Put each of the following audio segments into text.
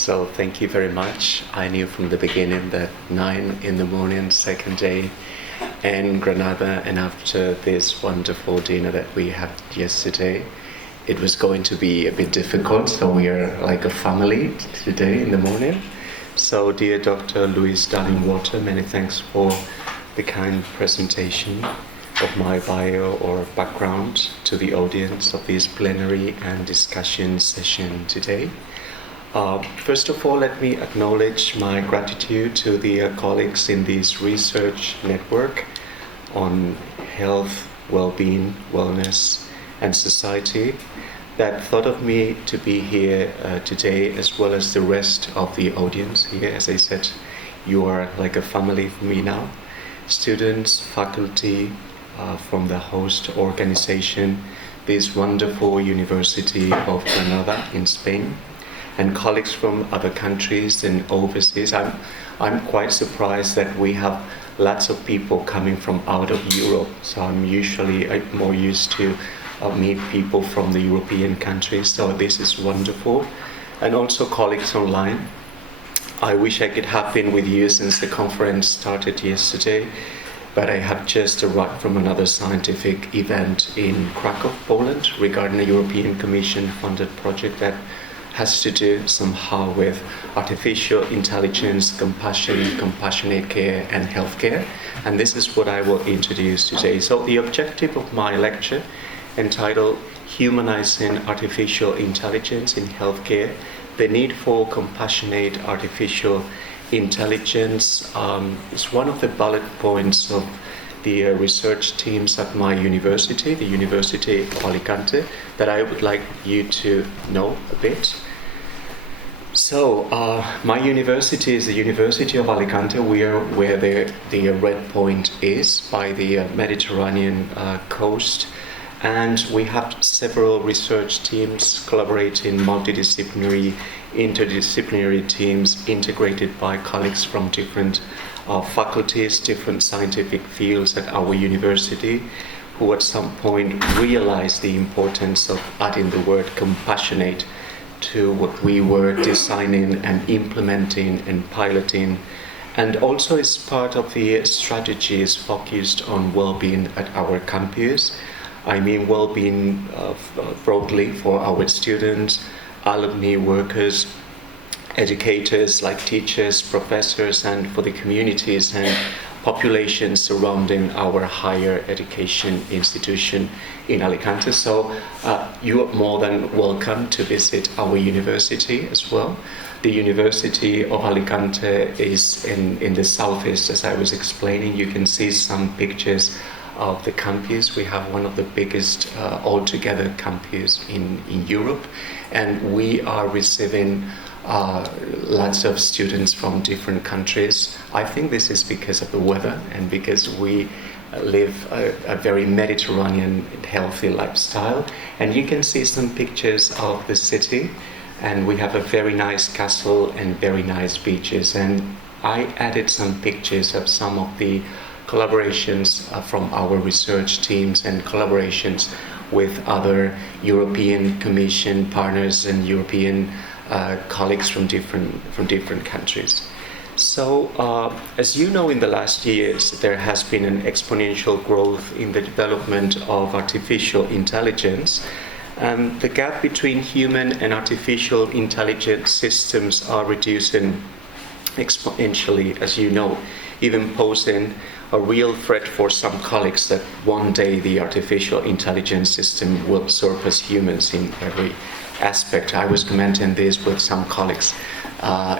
So thank you very much. I knew from the beginning that 9 in the morning, second day in Granada, and after this wonderful dinner that we had yesterday, it was going to be a bit difficult. So we are like a family today in the morning. So dear Dr. Luis Darling-Water, many thanks for the kind presentation of my bio or background to the audience of this plenary and discussion session today. First of all, let me acknowledge my gratitude to the colleagues in this research network on health, well-being, wellness, and society that thought of me to be here today, as well as the rest of the audience here. As I said, you are like a family for me now. Students, faculty, from the host organization, this wonderful University of Granada in Spain, and colleagues from other countries and overseas. I'm quite surprised that we have lots of people coming from out of Europe. So I'm more used to meet people from the European countries. So this is wonderful. And also colleagues online. I wish I could have been with you since the conference started yesterday, but I have just arrived from another scientific event in Krakow, Poland, regarding a European Commission-funded project that has to do somehow with artificial intelligence, compassionate care, and healthcare. And this is what I will introduce today. So the objective of my lecture, entitled Humanizing Artificial Intelligence in Healthcare, the need for compassionate artificial intelligence, is one of the bullet points of the research teams at my university, the University of Alicante, that I would like you to know a bit. So, my university is the University of Alicante, where the red point is by the Mediterranean coast. And we have several research teams collaborating, multidisciplinary, interdisciplinary teams integrated by colleagues from different faculties, different scientific fields at our university, who at some point realized the importance of adding the word compassionate to what we were designing and implementing and piloting, and also is part of the strategies focused on well-being at our campus. I mean well-being broadly for our students, alumni, workers, educators like teachers, professors, and for the communities and populations surrounding our higher education institution in Alicante. So you are more than welcome to visit our university as well. The University of Alicante is in the southeast, as I was explaining. You can see some pictures of the campus. We have one of the biggest altogether campus in Europe, and we are receiving lots of students from different countries. I think this is because of the weather and because we live a very Mediterranean healthy lifestyle. And you can see some pictures of the city, and we have a very nice castle and very nice beaches. And I added some pictures of some of the collaborations from our research teams and collaborations with other European Commission partners and European colleagues from different countries. So, as you know, in the last years, there has been an exponential growth in the development of artificial intelligence. The gap between human and artificial intelligence systems are reducing exponentially, as you know, even posing a real threat for some colleagues that one day the artificial intelligence system will surpass humans in every aspect. I was commenting this with some colleagues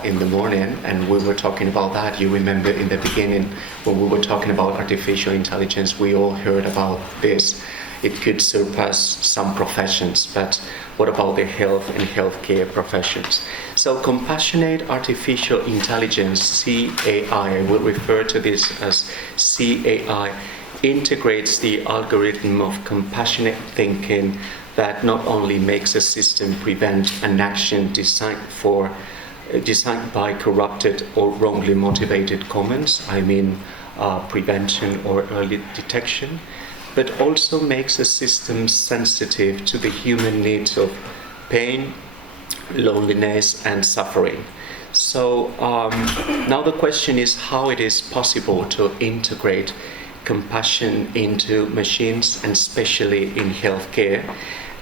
in the morning, and we were talking about that. You remember in the beginning when we were talking about artificial intelligence, we all heard about this. It could surpass some professions, but what about the health and healthcare professions? So compassionate artificial intelligence, CAI, I will refer to this as CAI, integrates the algorithm of compassionate thinking that not only makes a system prevent an action designed by corrupted or wrongly motivated comments, I mean prevention or early detection, but also makes a system sensitive to the human needs of pain, loneliness, and suffering. So now the question is how it is possible to integrate compassion into machines, and especially in healthcare.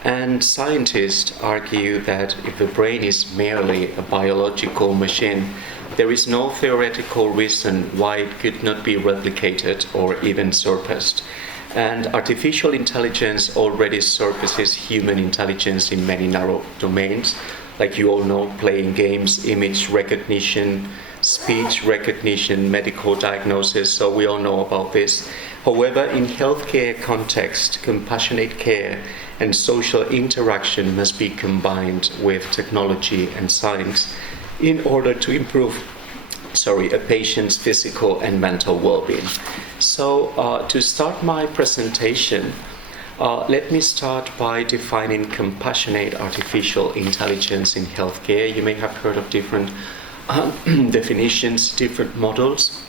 And scientists argue that if the brain is merely a biological machine, there is no theoretical reason why it could not be replicated or even surpassed. And artificial intelligence already surpasses human intelligence in many narrow domains, like you all know, playing games, image recognition, speech recognition, medical diagnosis, so we all know about this. However, in healthcare context, compassionate care and social interaction must be combined with technology and science in order to improve a patient's physical and mental well-being. So to start my presentation, let me start by defining compassionate artificial intelligence in healthcare. You may have heard of different definitions, different models.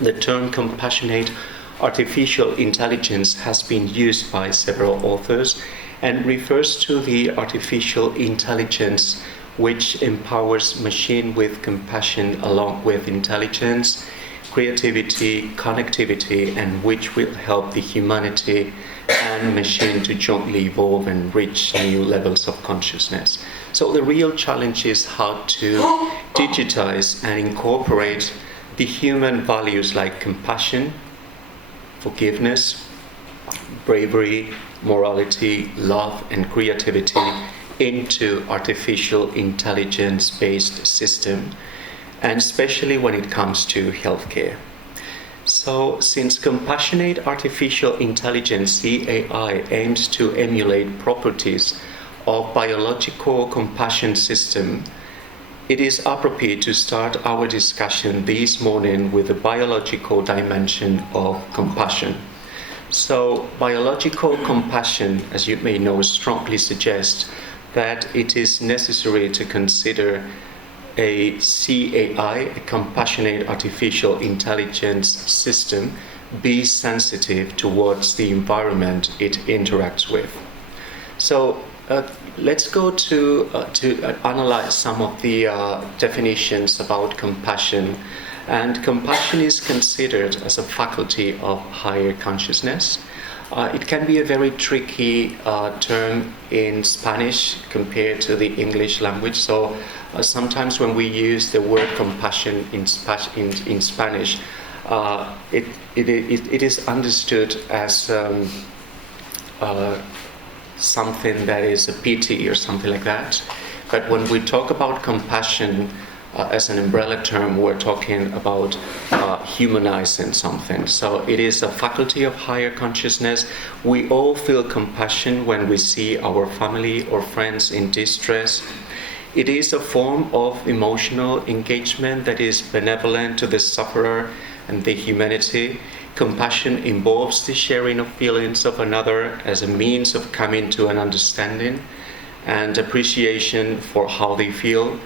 The term compassionate artificial intelligence has been used by several authors and refers to the artificial intelligence which empowers machine with compassion along with intelligence, creativity, connectivity, and which will help the humanity and machine to jointly evolve and reach new levels of consciousness. So the real challenge is how to digitize and incorporate the human values like compassion, forgiveness, bravery, morality, love, and creativity into artificial intelligence-based system, and especially when it comes to healthcare. So, since compassionate artificial intelligence, CAI, aims to emulate properties of biological compassion system, it is appropriate to start our discussion this morning with the biological dimension of compassion. So, biological compassion, as you may know, strongly suggests that it is necessary to consider a CAI, a compassionate artificial intelligence system, be sensitive towards the environment it interacts with. So let's go to analyze some of the definitions about compassion. And compassion is considered as a faculty of higher consciousness. It can be a very tricky term in Spanish compared to the English language. So sometimes when we use the word compassion in Spanish, it is understood as something that is a pity or something like that. But when we talk about compassion as an umbrella term, we're talking about humanizing something. So it is a faculty of higher consciousness. We all feel compassion when we see our family or friends in distress. It is a form of emotional engagement that is benevolent to the sufferer and the humanity. Compassion involves the sharing of feelings of another as a means of coming to an understanding and appreciation for how they feel.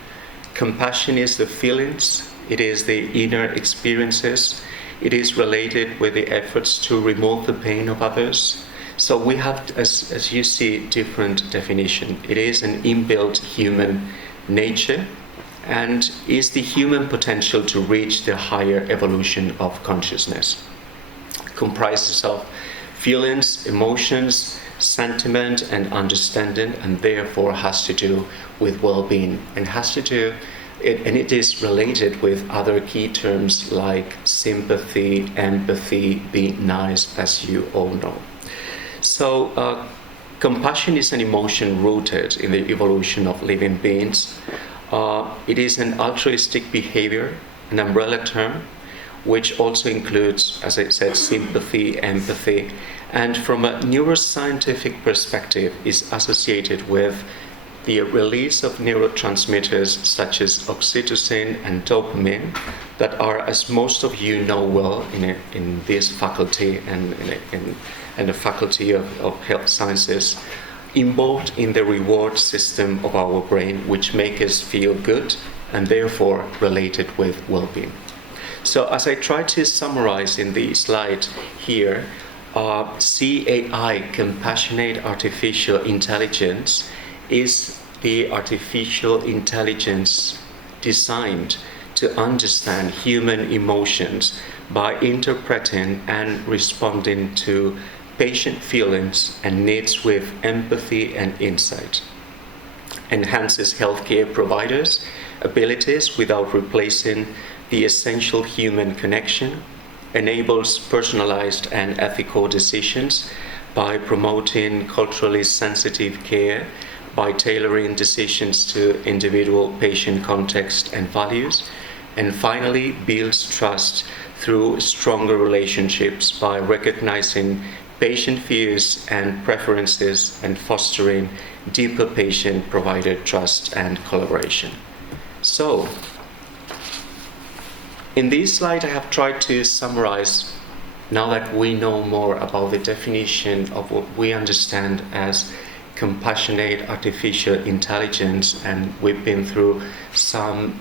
Compassion is the feelings, it is the inner experiences, it is related with the efforts to remove the pain of others. So we have, as you see, different definition. It is an inbuilt human nature and is the human potential to reach the higher evolution of consciousness. It comprises of feelings, emotions, sentiment, and understanding, and therefore has to do with well-being, and it is related with other key terms like sympathy, empathy, being nice, as you all know. So compassion is an emotion rooted in the evolution of living beings. It is an altruistic behavior, an umbrella term, which also includes, as I said, sympathy, empathy, and from a neuroscientific perspective is associated with the release of neurotransmitters such as oxytocin and dopamine that are, as most of you know well in this faculty and the faculty of health sciences, involved in the reward system of our brain, which make us feel good and therefore related with well-being. So as I try to summarize in the slide here, CAI, compassionate artificial intelligence, is the artificial intelligence designed to understand human emotions by interpreting and responding to patient feelings and needs with empathy and insight. Enhances healthcare providers' abilities without replacing the essential human connection, enables personalized and ethical decisions by promoting culturally sensitive care, by tailoring decisions to individual patient context and values, and finally builds trust through stronger relationships by recognizing patient views and preferences and fostering deeper patient-provider trust and collaboration. So, in this slide I have tried to summarize, now that we know more about the definition of what we understand as compassionate artificial intelligence, and we've been through some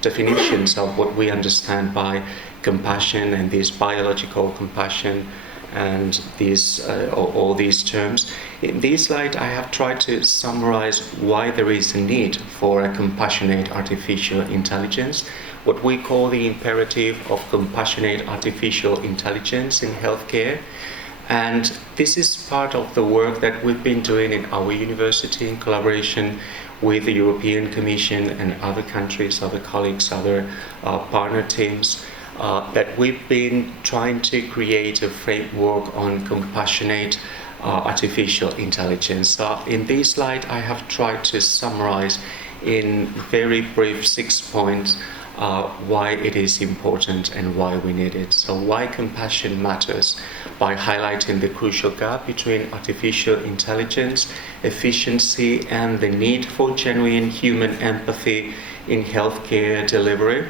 definitions of what we understand by compassion and this biological compassion and these all these terms. In this slide I have tried to summarize why there is a need for a compassionate artificial intelligence, what we call the imperative of compassionate artificial intelligence in healthcare. And this is part of the work that we've been doing in our university in collaboration with the European Commission and other countries, other colleagues, other partner teams, that we've been trying to create a framework on compassionate artificial intelligence. In this slide, I have tried to summarize in very brief 6 points why it is important and why we need it. So why compassion matters, by highlighting the crucial gap between artificial intelligence, efficiency, and the need for genuine human empathy in healthcare delivery.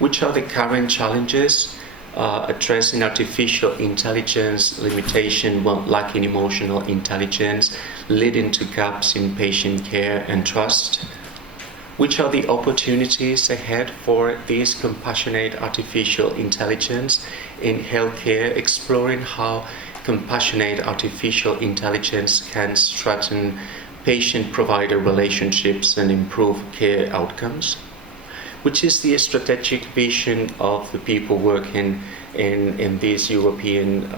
Which are the current challenges addressing artificial intelligence limitation while lacking emotional intelligence, leading to gaps in patient care and trust? Which are the opportunities ahead for this compassionate artificial intelligence in healthcare, exploring how compassionate artificial intelligence can strengthen patient-provider relationships and improve care outcomes? Which is the strategic vision of the people working in this European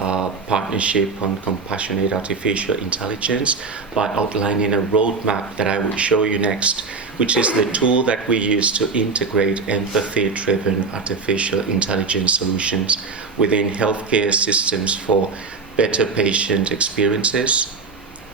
partnership on compassionate artificial intelligence, by outlining a roadmap that I will show you next, which is the tool that we use to integrate empathy-driven artificial intelligence solutions within healthcare systems for better patient experiences,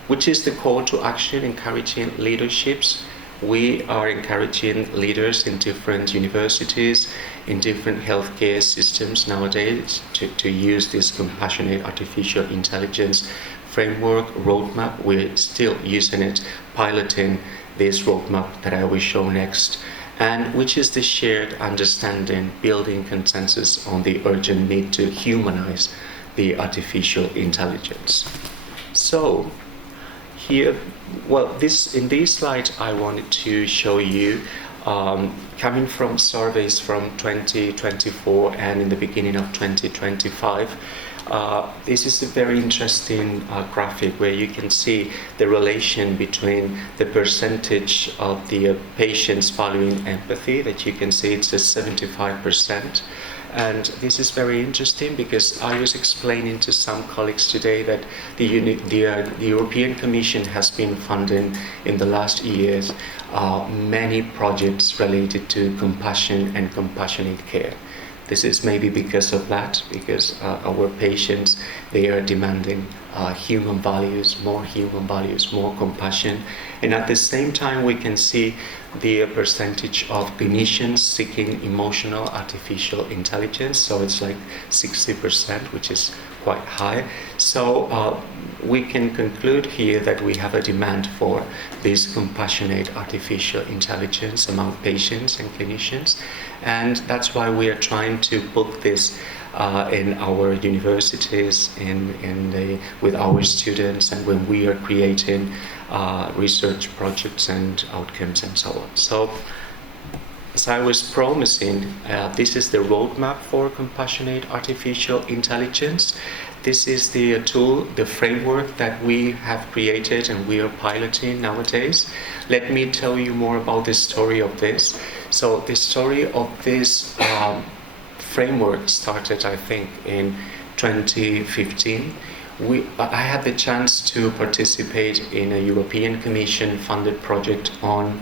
which is the call to action encouraging leaderships. We are encouraging leaders in different universities, in different healthcare systems nowadays to use this compassionate artificial intelligence framework, roadmap. We're still using it, piloting this roadmap that I will show next, and which is the shared understanding, building consensus on the urgent need to humanize the artificial intelligence. So, here, in these slides, I wanted to show you, coming from surveys from 2024 and in the beginning of 2025, this is a very interesting graphic where you can see the relation between the percentage of the patients valuing empathy, that you can see it's at 75%. And this is very interesting because I was explaining to some colleagues today that the European Commission has been funding in the last years many projects related to compassion and compassionate care. This is maybe because of that, because our patients, they are demanding human values, more compassion. And at the same time, we can see the percentage of clinicians seeking emotional artificial intelligence. So it's like 60%, which is quite high. So we can conclude here that we have a demand for this compassionate artificial intelligence among patients and clinicians. And that's why we are trying to put this in our universities, with our students, and when we are creating research projects and outcomes and so on. So as I was promising, this is the roadmap for compassionate artificial intelligence. This is the tool, the framework that we have created and we are piloting nowadays. Let me tell you more about the story of this. So the story of this framework started, I think, in 2015. I had the chance to participate in a European Commission funded project on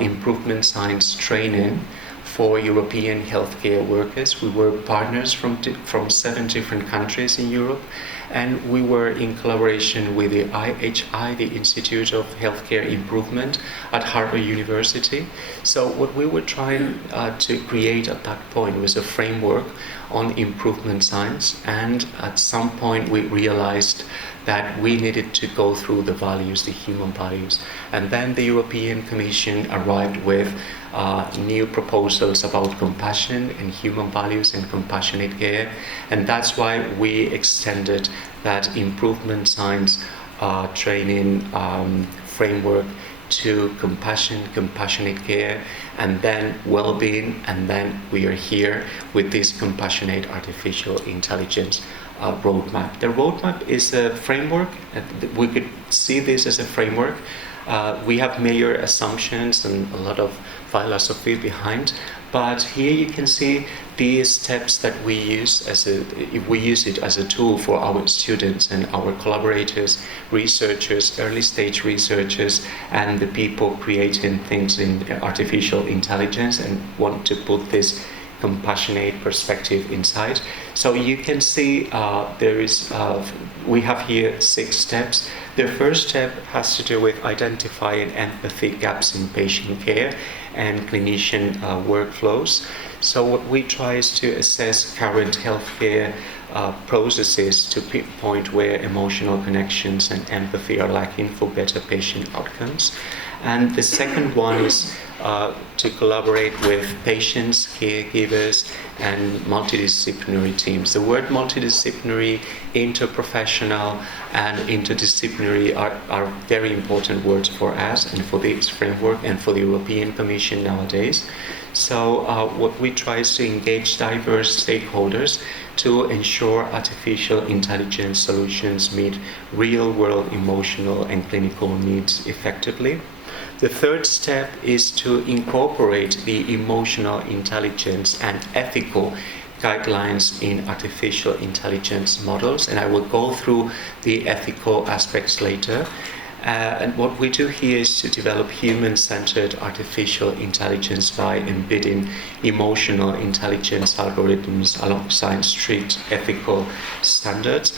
improvement science training for European healthcare workers. We were partners from 7 different countries in Europe, and we were in collaboration with the IHI, the Institute of Healthcare Improvement at Harvard University. So what we were trying to create at that point was a framework on improvement science, and at some point we realized that we needed to go through the values, the human values. And then the European Commission arrived with new proposals about compassion and human values and compassionate care. And that's why we extended that improvement science training framework to compassion, compassionate care, and then well-being, and then we are here with this compassionate artificial intelligence roadmap. The roadmap is a framework. We could see this as a framework. We have major assumptions and a lot of philosophy behind, but here you can see the steps that we use if we use it as a tool for our students and our collaborators, researchers, early stage researchers, and the people creating things in artificial intelligence and want to put this compassionate perspective inside. So you can see we have here 6 steps. The first step has to do with identifying empathy gaps in patient care and clinician workflows. So what we try is to assess current healthcare processes to pinpoint where emotional connections and empathy are lacking for better patient outcomes. And the second one is to collaborate with patients, caregivers, and multidisciplinary teams. The word multidisciplinary, interprofessional, and interdisciplinary are very important words for us and for this framework and for the European Commission nowadays. So what we try is to engage diverse stakeholders to ensure artificial intelligence solutions meet real-world emotional and clinical needs effectively. The third step is to incorporate the emotional intelligence and ethical guidelines in artificial intelligence models, and I will go through the ethical aspects later. And what we do here is to develop human-centered artificial intelligence by embedding emotional intelligence algorithms alongside strict ethical standards.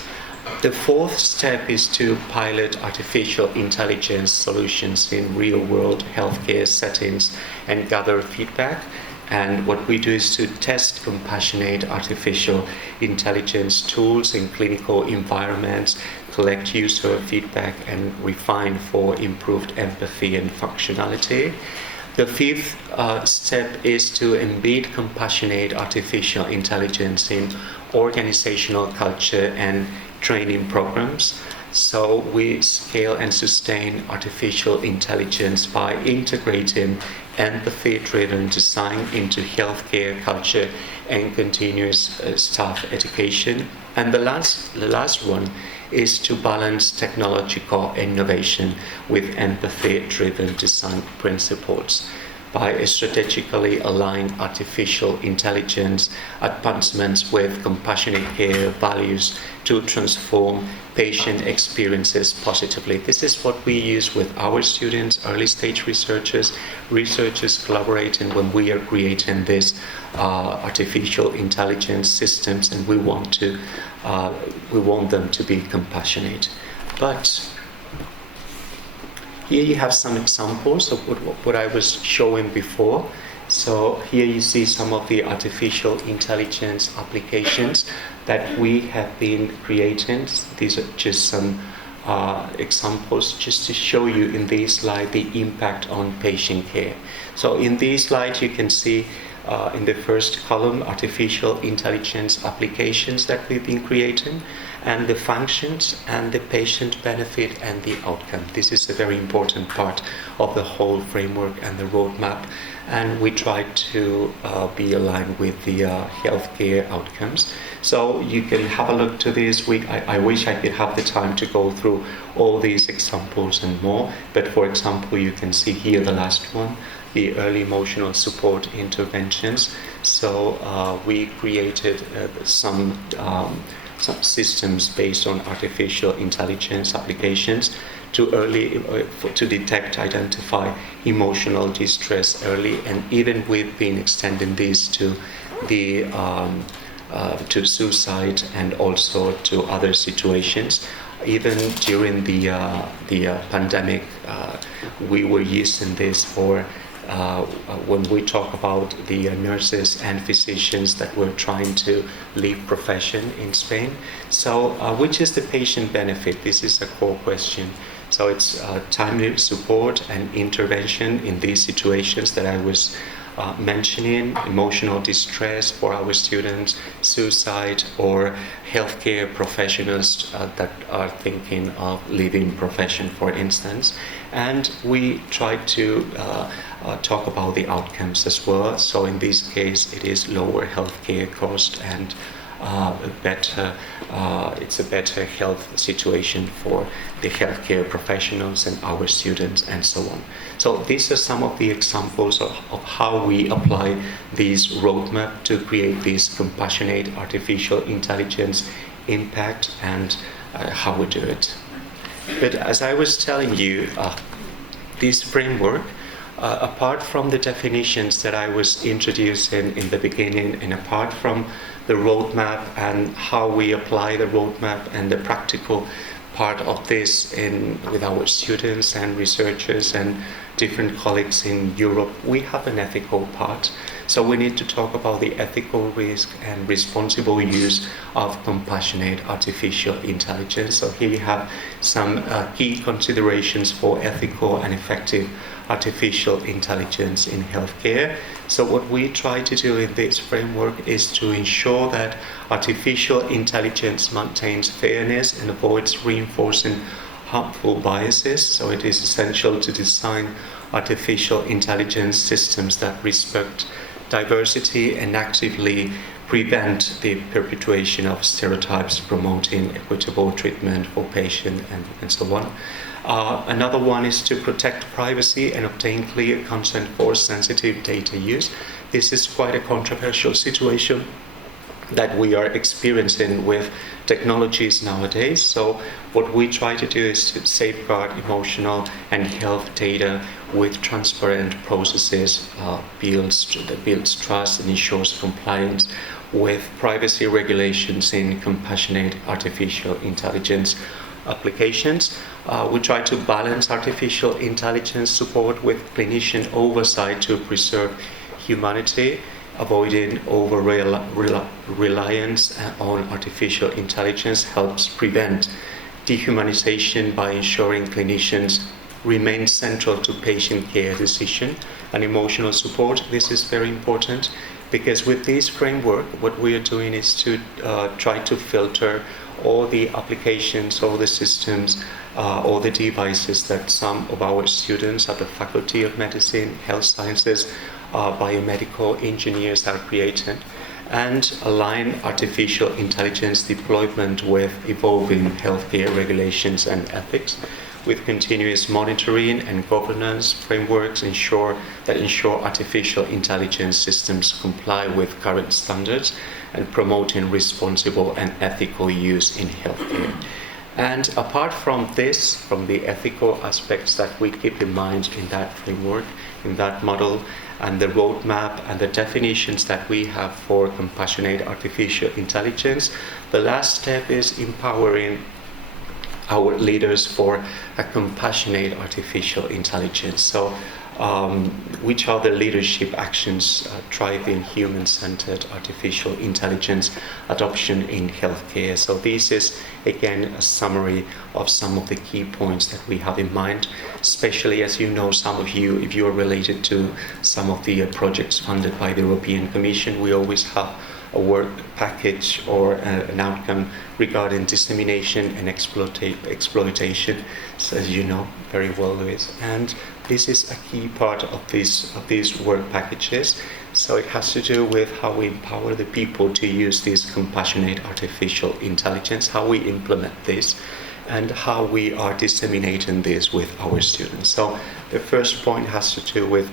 The fourth step is to pilot artificial intelligence solutions in real-world healthcare settings and gather feedback. And what we do is to test compassionate artificial intelligence tools in clinical environments, collect user feedback, and refine for improved empathy and functionality. The fifth step is to embed compassionate artificial intelligence in organizational culture and training programs. So we scale and sustain artificial intelligence by integrating empathy-driven design into healthcare culture and continuous staff education. And the last one is to balance technological innovation with empathy-driven design principles by strategically aligning artificial intelligence advancements with compassionate care values to transform patient experiences positively. This is what we use with our students, early stage researchers collaborating when we are creating these artificial intelligence systems, and we want them to be compassionate. But here you have some examples of what I was showing before. So here you see some of the artificial intelligence applications that we have been creating. These are just some examples just to show you in this slide the impact on patient care. So in this slide you can see in the first column, artificial intelligence applications that we've been creating, and the functions and the patient benefit and the outcome. This is a very important part of the whole framework and the roadmap, and we try to be aligned with the healthcare outcomes. So you can have a look to this. I wish I could have the time to go through all these examples and more, but for example, you can see here the last one, the early emotional support interventions. So we created some systems based on artificial intelligence applications to detect, identify emotional distress early, and even we've been extending this to the to suicide and also to other situations. Even during the pandemic, we were using this for when we talk about the nurses and physicians that were trying to leave profession in Spain. So which is the patient benefit? This is a core question. So it's timely support and intervention in these situations that I was mentioning, emotional distress for our students, suicide, or healthcare professionals that are thinking of leaving profession, for instance. And we try to talk about the outcomes as well. So in this case, it is lower healthcare cost and it's a better health situation for the healthcare professionals and our students and so on. So these are some of the examples of how we apply this roadmap to create this compassionate artificial intelligence impact and how we do it. But as I was telling you, this framework, apart from the definitions that I was introducing in the beginning, and apart from the roadmap and how we apply the roadmap and the practical part of this with our students and researchers and different colleagues in Europe, we have an ethical part. So we need to talk about the ethical risk and responsible use of compassionate artificial intelligence. So here you have some key considerations for ethical and effective artificial intelligence in healthcare. So what we try to do in this framework is to ensure that artificial intelligence maintains fairness and avoids reinforcing harmful biases. So it is essential to design artificial intelligence systems that respect diversity and actively prevent the perpetuation of stereotypes, promoting equitable treatment for patients and so on. Another one is to protect privacy and obtain clear consent for sensitive data use. This is quite a controversial situation that we are experiencing with technologies nowadays. So what we try to do is to safeguard emotional and health data with transparent processes, builds trust and ensures compliance with privacy regulations in compassionate artificial intelligence applications. We try to balance artificial intelligence support with clinician oversight to preserve humanity, avoiding over-reliance on artificial intelligence helps prevent dehumanization by ensuring clinicians remain central to patient care decision and emotional support. This is very important because with this framework, what we are doing is to try to filter all the applications, all the systems, all the devices that some of our students at the Faculty of Medicine, Health Sciences, biomedical engineers are creating, and align artificial intelligence deployment with evolving healthcare regulations and ethics, with continuous monitoring and governance frameworks ensure artificial intelligence systems comply with current standards and promoting responsible and ethical use in healthcare. And apart from this, from the ethical aspects that we keep in mind in that framework, in that model, and the roadmap and the definitions that we have for compassionate artificial intelligence, the last step is empowering our leaders for a compassionate artificial intelligence. So which are the leadership actions driving human-centered artificial intelligence adoption in healthcare. So this is, again, a summary of some of the key points that we have in mind, especially, as you know, some of you, if you are related to some of the projects funded by the European Commission, we always have a work package or an outcome regarding dissemination and exploitation, so as you know very well, Luis. And this is a key part of these work packages. So it has to do with how we empower the people to use this compassionate artificial intelligence, how we implement this, and how we are disseminating this with our students. So the first point has to do with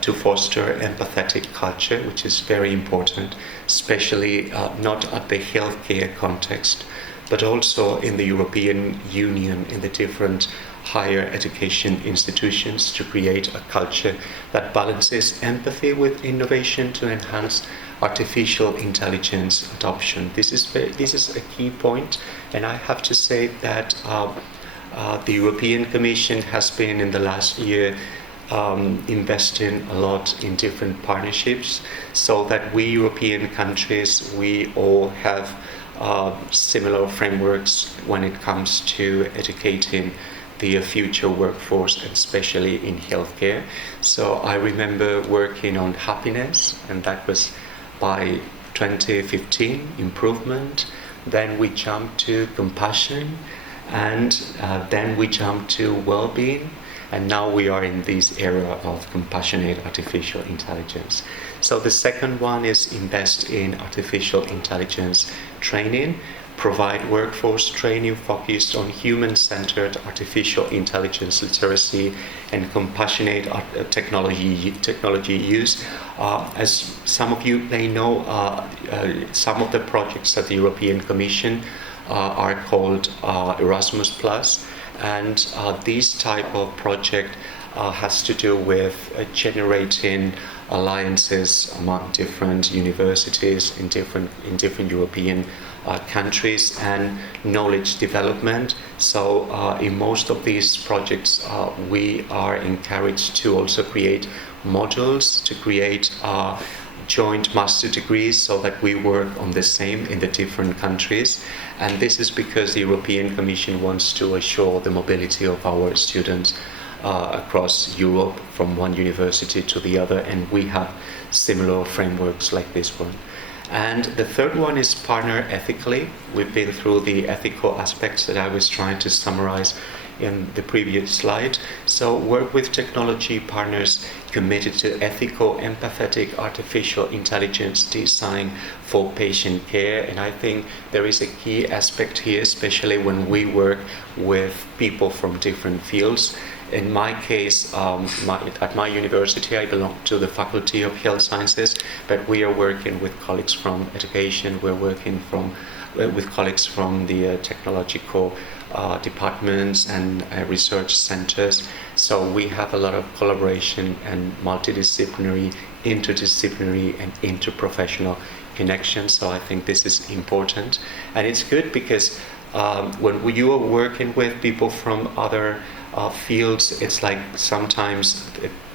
to foster empathetic culture, which is very important, especially not at the healthcare context, but also in the European Union, in the different higher education institutions, to create a culture that balances empathy with innovation to enhance artificial intelligence adoption. This is a key point, and I have to say that the European Commission has been in the last year investing a lot in different partnerships, so that we European countries, we all have similar frameworks when it comes to educating the future workforce, and especially in healthcare. So I remember working on happiness, and that was by 2015, improvement. Then we jumped to compassion, and then we jumped to well-being, and now we are in this era of compassionate artificial intelligence. So the second one is invest in artificial intelligence training, provide workforce training focused on human-centered artificial intelligence literacy and compassionate technology use. As some of you may know, some of the projects at the European Commission are called Erasmus+, and this type of project has to do with generating alliances among different universities in different European countries, and knowledge development. So in most of these projects we are encouraged to also create modules, to create joint master degrees, so that we work on the same in the different countries. And this is because the European Commission wants to assure the mobility of our students across Europe from one university to the other, and we have similar frameworks like this one. And the third one is partner ethically. We've been through the ethical aspects that I was trying to summarize in the previous slide. So work with technology partners committed to ethical, empathetic artificial intelligence design for patient care. And I think there is a key aspect here, especially when we work with people from different fields. In my case, at my university, I belong to the Faculty of Health Sciences, but we are working with colleagues from education, we're working with colleagues from the technological departments and research centers. So we have a lot of collaboration and multidisciplinary, interdisciplinary and interprofessional connections. So I think this is important. And it's good because when you are working with people from other fields, it's like sometimes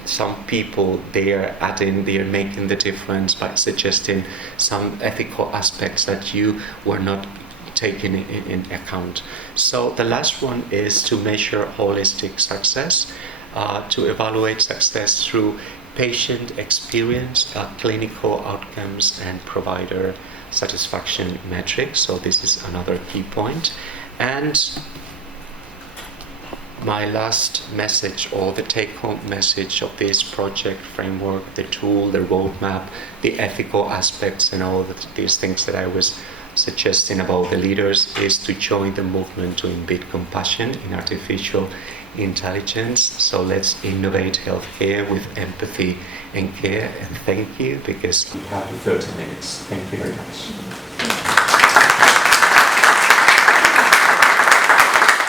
some people they are making the difference by suggesting some ethical aspects that you were not taking in account. So the last one is to measure holistic success, to evaluate success through patient experience, clinical outcomes, and provider satisfaction metrics. So this is another key point. And my last message, or the take-home message of this project framework, the tool, the roadmap, the ethical aspects, and all these things that I was suggesting about the leaders, is to join the movement to embed compassion in artificial intelligence. So let's innovate healthcare with empathy and care. And thank you, because we have 30 minutes. Thank you very much.